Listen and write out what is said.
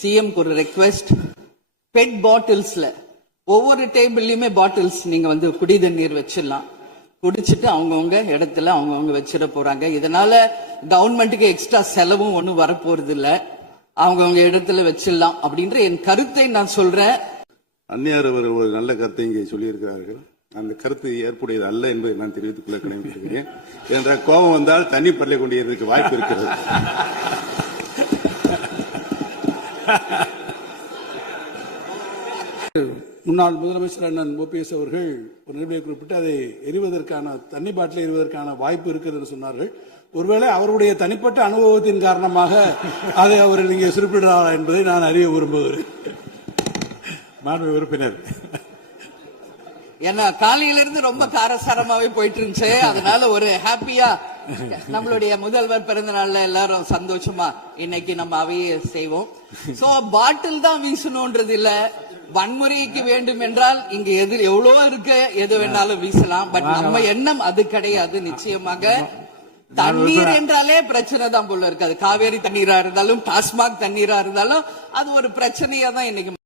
சிஎம்க்கு ஒரு request, bed பாட்டில்ஸ்ல ஒவ்வொரு டேபிள்லயுமே bottles நீங்க குடி தண்ணீர் வச்சிடலாம். குடிச்சிட்டு அவங்கவுங்க இடத்துல அவங்கவுங்க வச்சிட போறாங்க. இதனால கவர்மெண்ட்டுக்கு எக்ஸ்ட்ரா செலவும் ஒன்னும் வரப்போறது இல்ல. அவங்கவுங்க இடத்துல வச்சிடலாம் அப்படின்ற என் கருத்தை நான் சொல்றேன். அந்நியார் ஒரு நல்ல கருத்தை இங்கே சொல்லியிருக்கிறார்கள். அந்த கருத்து ஏற்புடையது அல்ல என்பதை நான் தெரிவித்துக் கொள்ள கடமைப்படுகிறேன். என்ற கோபம் வந்தால் தண்ணி பரலை கொண்டிருக்க வாய்ப்பு இருக்கிறது. முன்னாள் முதலமைச்சர் அண்ணன் ஓபிஎஸ் அவர்கள் ஒரு நிலையை குறிப்பிட்டு அதை எரிவதற்கான தண்ணி பாட்டில் எரிவதற்கான வாய்ப்பு இருக்கிறது சொன்னார்கள். ஒருவேளை அவருடைய தனிப்பட்ட அனுபவத்தின் காரணமாக அதை அவர் இங்கே குறிப்பிடுகிறாரா என்பதை நான் அறிய விரும்புகிறேன். மாண்பு உறுப்பினர், ஏன்னா காலையில இருந்து ரொம்ப காரசாரமாவே போயிட்டு இருந்துச்சு. அதனால ஒரு ஹாப்பியா நம்மளுடைய முதல்வர் பிறந்த நாள்ல எல்லாரும் சந்தோஷமா இன்னைக்கு நம்ம அவையே செய்வோம். சோ பாட்டில் தான் வீசணும்ன்றது இல்ல. வன்முறைக்கு வேண்டும் என்றால் இங்க எதிர் எவ்வளவோ இருக்கு, எது வேணாலும் வீசலாம். பட் நம்ம எண்ணம் அது கிடையாது. நிச்சயமாக தண்ணீர் என்றாலே பிரச்சனை தான் போல இருக்கு. அது காவேரி தண்ணீரா இருந்தாலும் டாஸ்மாக் தண்ணீரா இருந்தாலும் அது ஒரு பிரச்சனையா தான் இன்னைக்கு